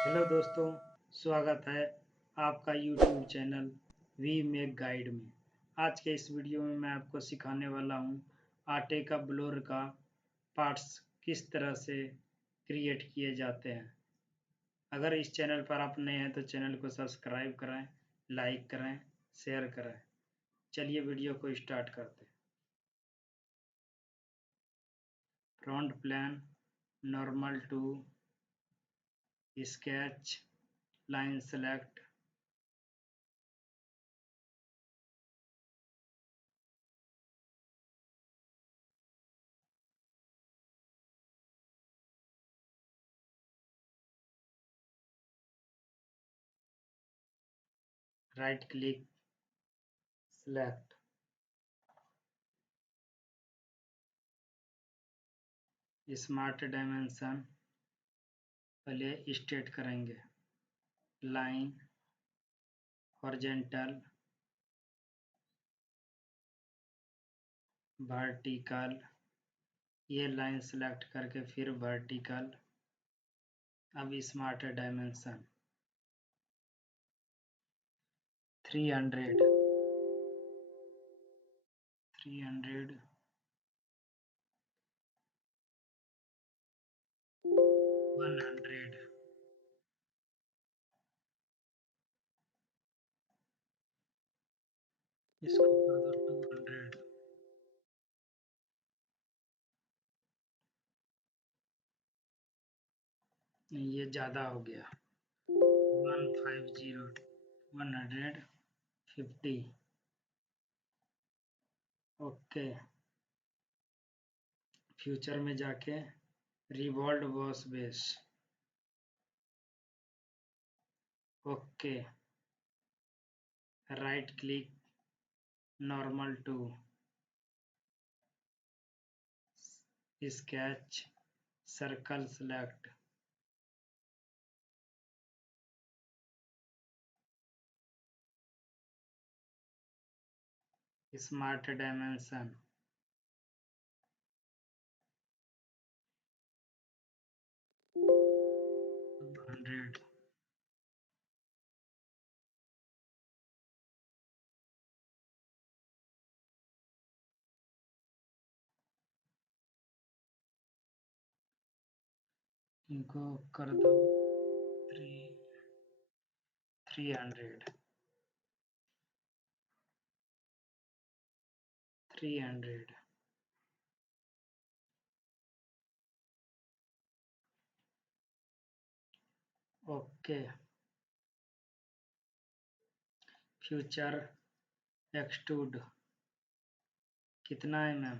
Hello दोस्तों, स्वागत है आपका YouTube channel we make guide में। आज के इस वीडियो में मैं आपको सिखाने वाला हूँ आटे का ब्लोर का पार्ट्स किस तरह से क्रिएट किए जाते हैं। अगर इस चैनल पर आप नए हैं तो चैनल को सब्सक्राइब करें, लाइक करें, शेयर करें। चलिए वीडियो को स्टार्ट करते हैं। Front plan, normal to, sketch, line select, right click, select, smart dimension पहले स्टेट करेंगे। लाइन, हॉरिजेंटल, वर्टिकल, ये लाइन सेलेक्ट करके फिर वर्टिकल। अब स्मार्ट डायमेंशन 300, 300, 100, इसको कर दो 200, ये ज़्यादा हो गया। 150, 150। ओके, फ्यूचर में जाके revolve boss base. Okay, right click, normal to, sketch, circle select, smart dimension 200, इनको कर दो 300, 300। ओके, फ्यूचर एक्सट्रूड कितना mm?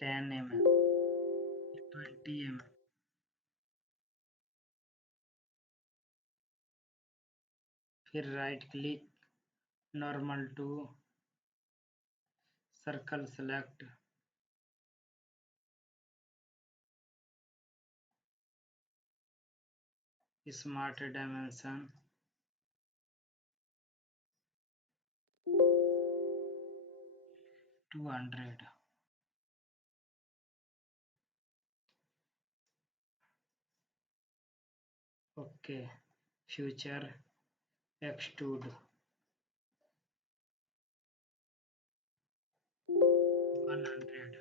10 mm, 20 mm। फिर right click, normal to, circle select, smart dimension 200। Okay, future extrude 100।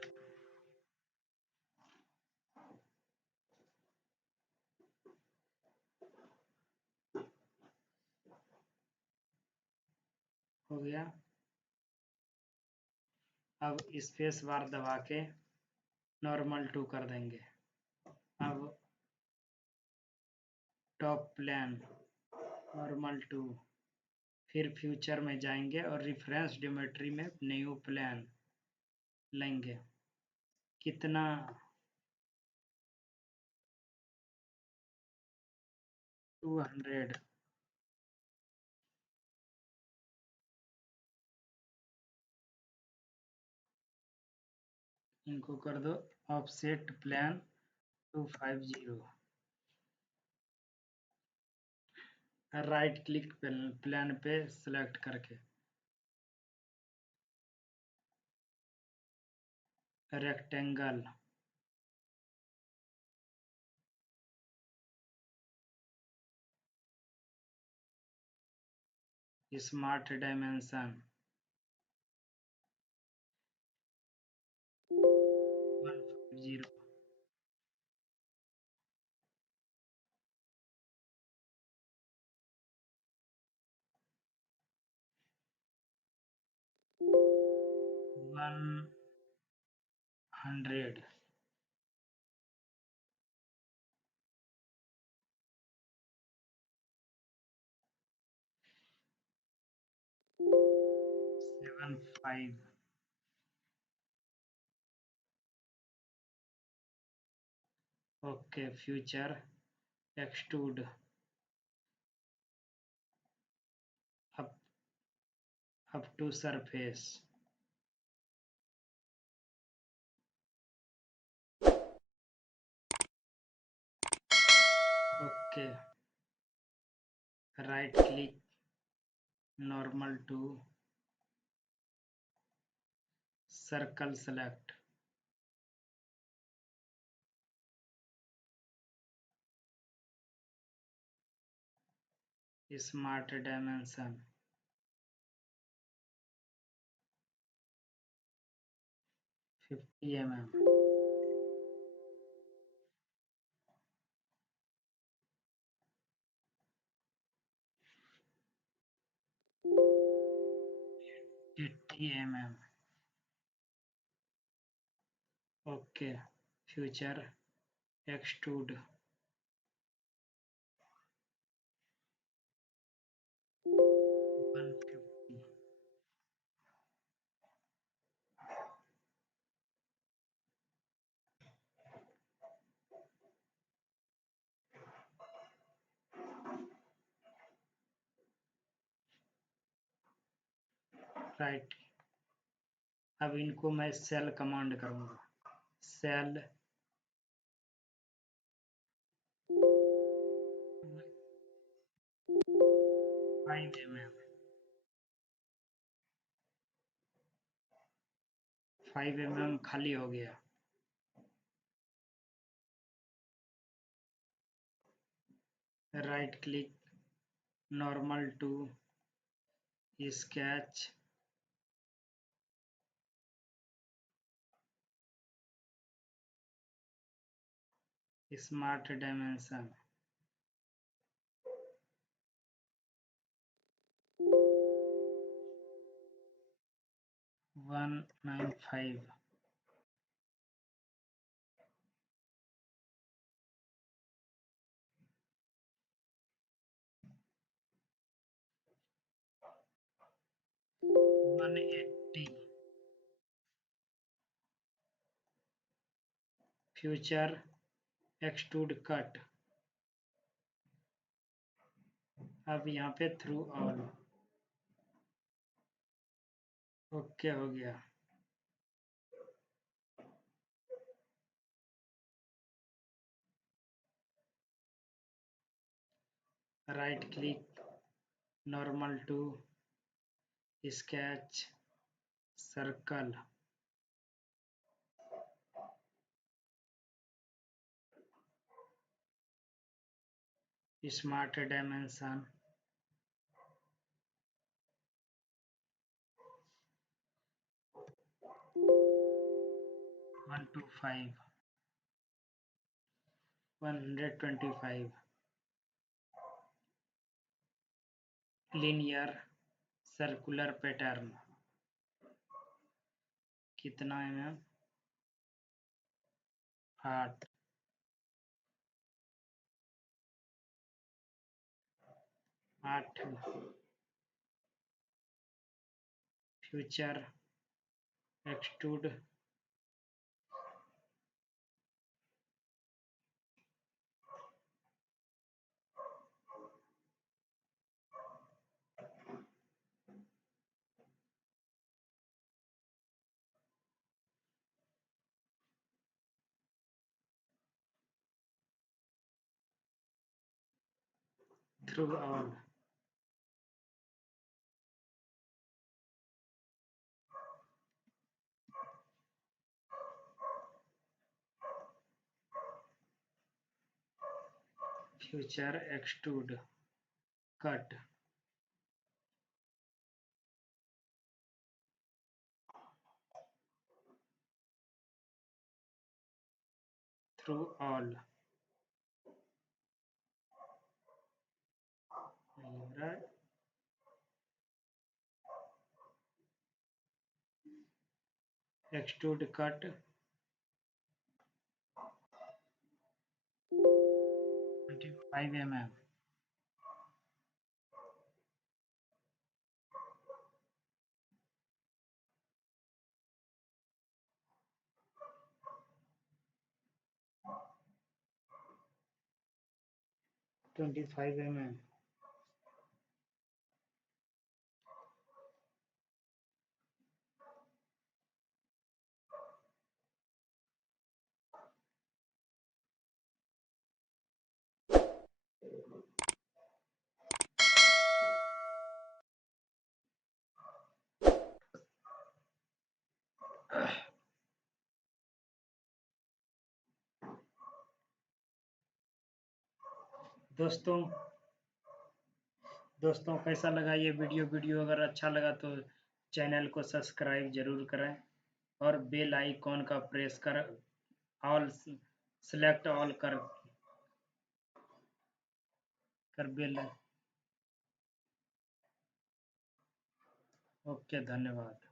हो गया। अब स्पेस बार दबा के नॉर्मल टू कर देंगे। अब टॉप प्लान, नॉर्मल टू, फिर फ्यूचर में जाएंगे और रेफरेंस ज्योमेट्री में न्यू प्लान लेंगे। कितना? 200। इनको कर दो offset plan 250। Right click plan पे सेलेक्ट करके rectangle Smart dimension 150. 100. 75. Okay, future extrude up to surface. Okay, right click normal to circle select. Smart dimension 50 mm. ATMM. Okay, future extrude 150. Right, अब इनको मैं सेल कमांड करूंगा। Shell 5 mm, 5 mm खाली हो गया। Right click normal to sketch, smart dimension 195। One eighty. Future extrude cut, अब यहाँ पे थ्रू ऑल। ओके हो गया। Right click normal to sketch circle, smart dimension 125, 125। Linear circular pattern कितना mm? 8। Future extrude through all. Future extrude cut to all. Right. Extrude cut 25 mm. 25 mm. दोस्तों दोस्तों कैसा लगा ये वीडियो अगर अच्छा लगा तो चैनल को सब्सक्राइब जरूर करें और बेल आइकॉन का प्रेस कर ऑल सेलेक्ट ऑल कर बेल। ओके, धन्यवाद।